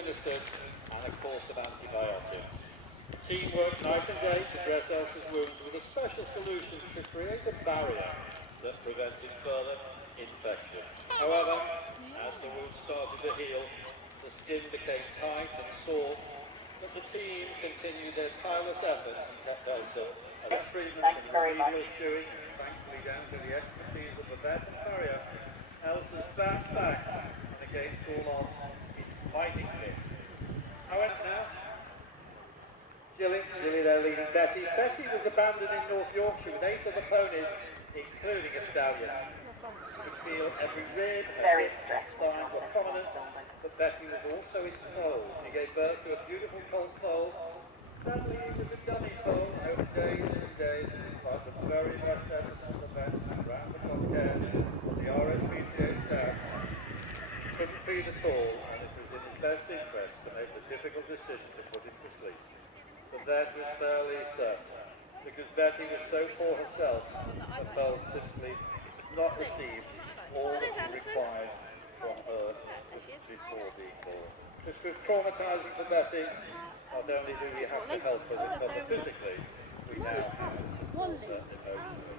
administered and a course of antibiotics. The team worked night and day to dress Elsa's wounds with a special solution to create a barrier that prevented further infection. However, as the wound started to heal, the skin became tight and sore, but the team continued their tireless efforts and kept Elsa at a treatment and remedial chewing, thankfully down to the expertise of the vet and farrier. Elsa's bounced back, and against all odds, is fighting fit. However, now, Gilly there leading Betty. Betty was abandoned in North Yorkshire with 8 other ponies, including a stallion. You could feel every rib and spine were prominent, but Betty was also his foal. He gave birth to a beautiful colt foal. Sadly, he was a dummy foal over days and days, despite the very much efforts of the vets and round-the-clock care of the RSPCA staff. He couldn't feed at all, and it was in his best interest to make the difficult decision to put him to sleep. The vet was fairly certain, because Betty was so poor herself, her foal simply did not receive all that he required from her before being born. This was traumatizing for Betty. Not only do we have to help her recover physically, we now have to support her emotionally.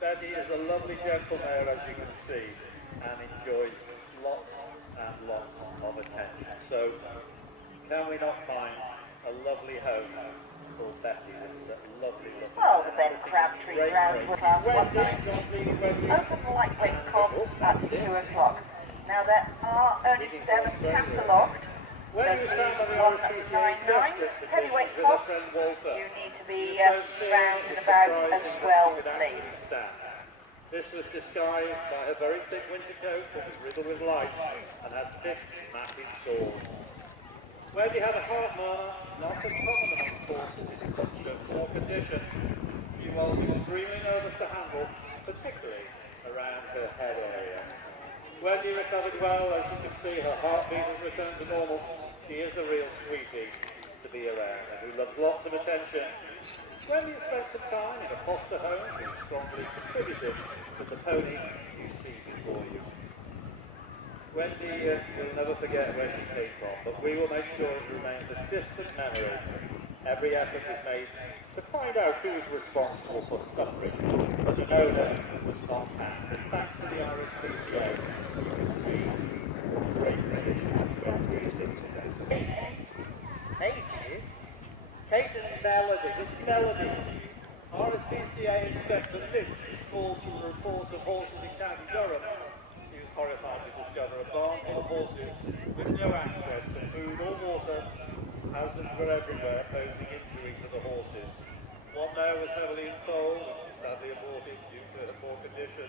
Betty is a lovely gentle mare, as you can see, and enjoys lots and lots of attention. So, can we not find a lovely home for Betty? This is a lovely, lovely well, the Ben Crabtree Ground was last one night. Open lightweight comps at 2 o'clock. Now there are only 7 catalogued. So please, 1999, heavyweight comps, you need to be round and about as well, please. This was disguised by a very thick winter coat that was riddled with light and had thick, matted sores. Wendy had a hard manner, not uncommon among horses in such a poor condition. She was extremely nervous to handle, particularly around her head area. Wendy recovered well, as you can see, her heartbeat has returned to normal. She is a real sweetie to be around and who loves lots of attention. Wendy has spent some time in a foster home who strongly contributed to the pony you see before you. Wendy will never forget where she came from, but we will make sure it remains a distant memory. Every effort is made to find out who is responsible for the suffering, but the owner was not found. And thanks to the RSPCA, you can see the great conditions Wendy is in. Kate and Melody. This is Melody. RSPCA Inspector Lynch is called to a report of horses in County Durham. He was horrified to discover a barn full of horses with no access to food or water. Hazards were everywhere, posing injury to the horses. One mare was heavily enfoaled, which was sadly aborted due to her poor condition.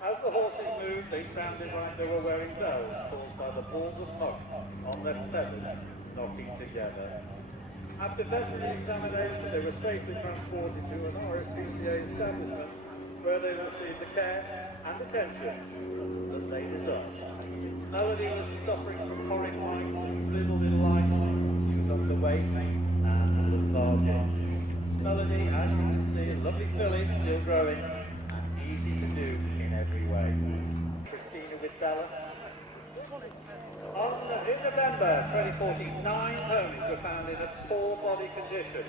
As the horses moved, they sounded like they were wearing bells caused by the balls of muck on their feathers knocking together. After veterinary examination, they were safely transported to an RSPCA establishment where they received the care and attention that they deserved. Melody was suffering from chronic mites, little lice. She was underweight and lethargic. Melody, as you can see, a lovely filly, still growing and easy to do in every way. Christina with Bella. In November 2014, 9 ponies were found in a poor body condition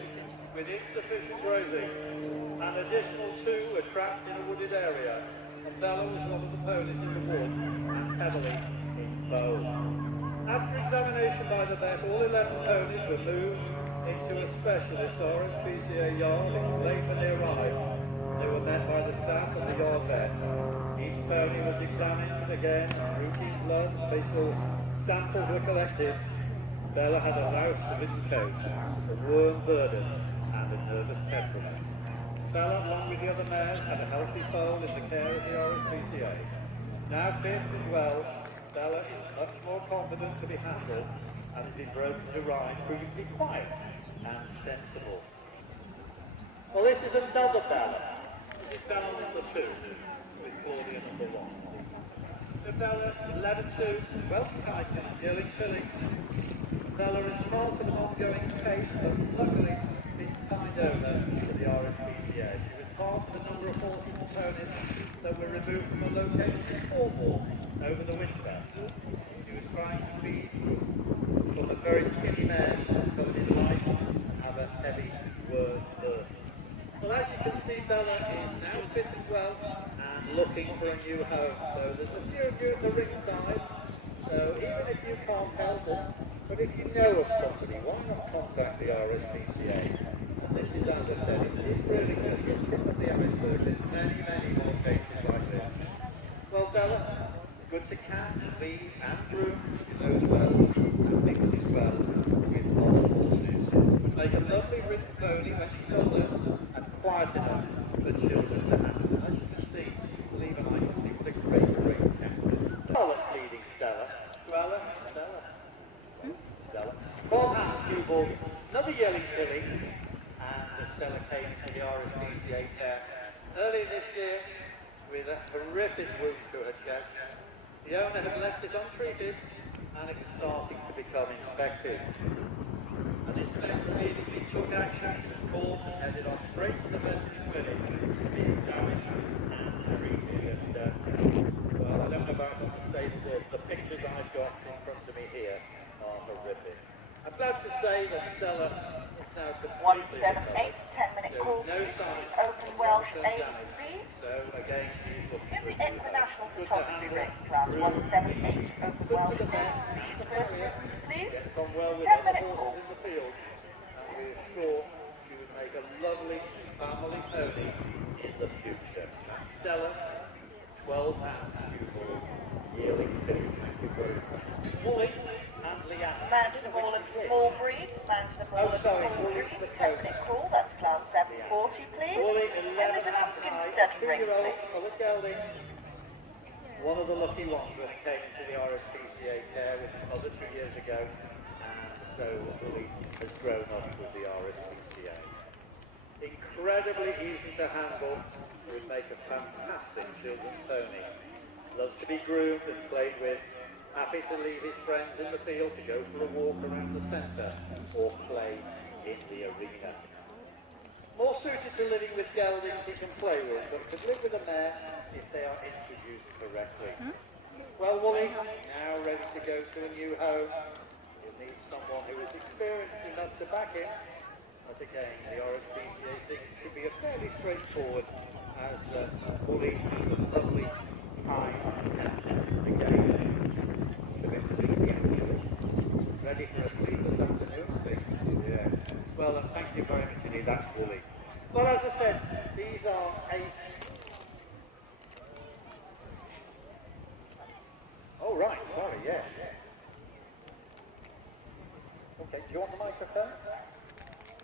with insufficient grazing. An additional 2 were trapped in a wooded area, and Bella was one of the ponies in the wood and heavily involved. After examination by the vet, all 11 ponies were moved into a specialist RSPCA yard. It was late when they arrived. They were met by the staff and the yard vet. Each pony was examined again, routine blood, facial samples were collected. Bella had a louse of its coat, a worm burden, and a nervous temperament. Bella, along with the other mares, had a healthy foal in the care of the RSPCA. Now fit and well, Bella is much more confident to be handled and has been broken to ride, proving to be quiet and sensible. Well, this is another Bella. This is Bella number 2, with Claudia number 1. The Bella, 11-2, well tightened, yelling filly. Bella is part of an ongoing case, but luckily been signed over to the RSPCA. She was part of a number of horses and ponies that were removed from a location in Cornwall over the winter. She was trying to feed from a very skinny mare covered in light and have a heavy word birth. Well, as you can see, Bella is now fit and well and looking for a new home. So there's a few of you at the ringside. So even if you can't help them, but if you know of somebody, why not contact the RSPCA? And this is, as I said, it really just gets hit with the iceberg. There's many more cases like this. Well, Bella, good to catch, lead and groom in those wells and mixes well with other horses. Would make a lovely ridden pony when she's older and quiet enough for children to handle. As you can see, Lee and I can see with a great temper. Stella's leading Stella. Stella. Ball hands cue ball, another yelling filly, and Stella came to the RSPCA test earlier this year with a horrific wound to her chest. The owner had left it untreated and it was starting to become infected. And this meant immediately took action, called and headed on straight to the veterinary clinic to be examined and treated. And well, I don't know about on the state, the pictures I've got in front of me here are horrific. I'm glad to say that Stella is now completely 178, 10-minute call. no sign Open Welsh of A, damage. please. So again, she's looking In for the a new International home. Good to Photography handle, Ring, class 178, Open good Welsh for the A. best, The first person, please. gets on well with 10 other minute call. horses in the field, and we're sure she would make a lovely family pony in the future. Stella, 12 pounds, yearling fillies. Wooly and Leanne. Man to the ball of small breeds, man to the ball of small breeds, 10-minute call, that's class 740, please. Wooly, And 11 there's an pounds African high, stud ring, 2-year-old please. colored gelding. One of the lucky ones when it came to the RSPCA care, which was over 2 years ago, and so Wooly has grown up with the RSPCA. Incredibly easy to handle, would make a fantastic children's pony. Loves to be groomed and played with. Happy to leave his friends in the field to go for a walk around the centre or play in the arena. More suited to living with geldings he can play with, but could live with a mare if they are introduced correctly. Well, Wooly, now ready to go to a new home. He'll need someone who is experienced enough to back him. But again, the RSPCA thinks it should be a fairly straightforward, as Wooly is a lovely, kind, again, ready for a sleepless afternoon, I think. Yeah. Well, and thank you very much indeed. That's Wooly. Well, as I said, these are 8. Oh, right. Sorry. Yes. Okay. Do you want the microphone?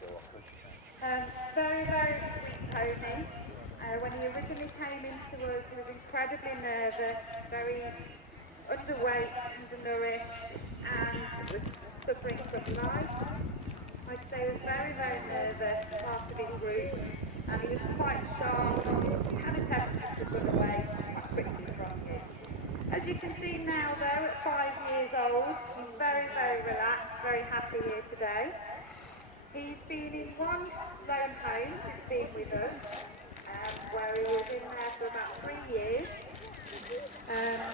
Go on. Very sweet pony. When he originally came into us, he was incredibly nervous, very underweight, undernourished, and was suffering from life. I'd say he was very nervous, part of his group, and he was quite sharp. He had a tendency to run away quite quickly from you. As you can see now, though, at 5 years old, he's very relaxed, very happy here today. He's been in one lone home since being with us, where he was in there for about 3 years.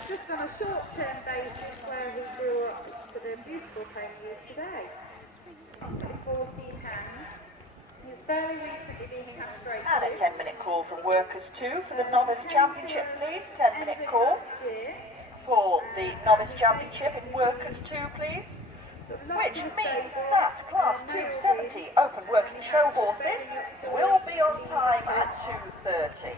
Just on a short-term basis where he grew up to the beautiful home he is today. Approximately 14 hands. He's very recently been castrated. And a 10-minute call from Workers 2 for the Novice Championship, please. 10-minute call for the Novice Championship in Workers 2, please. Which means that Class 270 open working show horses will be on time at 2:30.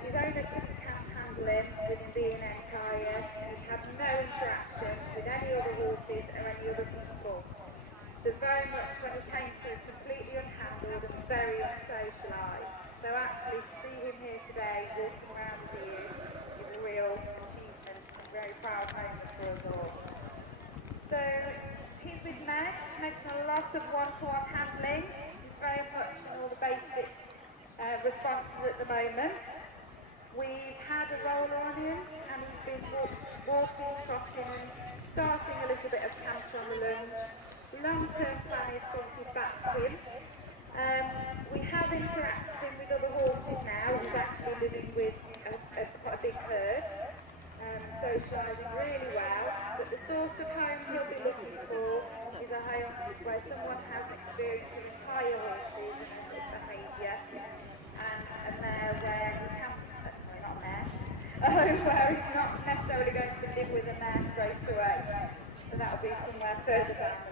His owner couldn't handle him with him being tired. He's had no interaction with any other horses or any other people. So very much when he came to us, completely unhandled and very unsocialised. So actually to see him here today walking around as he is a real achievement and very proud moment for us all. So he's with Meg. Meg's done a lot of one-to-one handling. He's very much in all the basic responses at the moment. We've had a roller on him and he's been walking, trotting and starting a little bit of canter on the lunge. Long-term plan is obviously back to him. We have interacted with other horses now. He's actually living with quite a big herd, socialising really well. But the source sort of home he'll be looking for is a home where someone has experience of entire horses and its behaviour, and there where he can, sorry, not there, a home where he's not necessarily going to live with a mare straight away. So that'll be somewhere further down the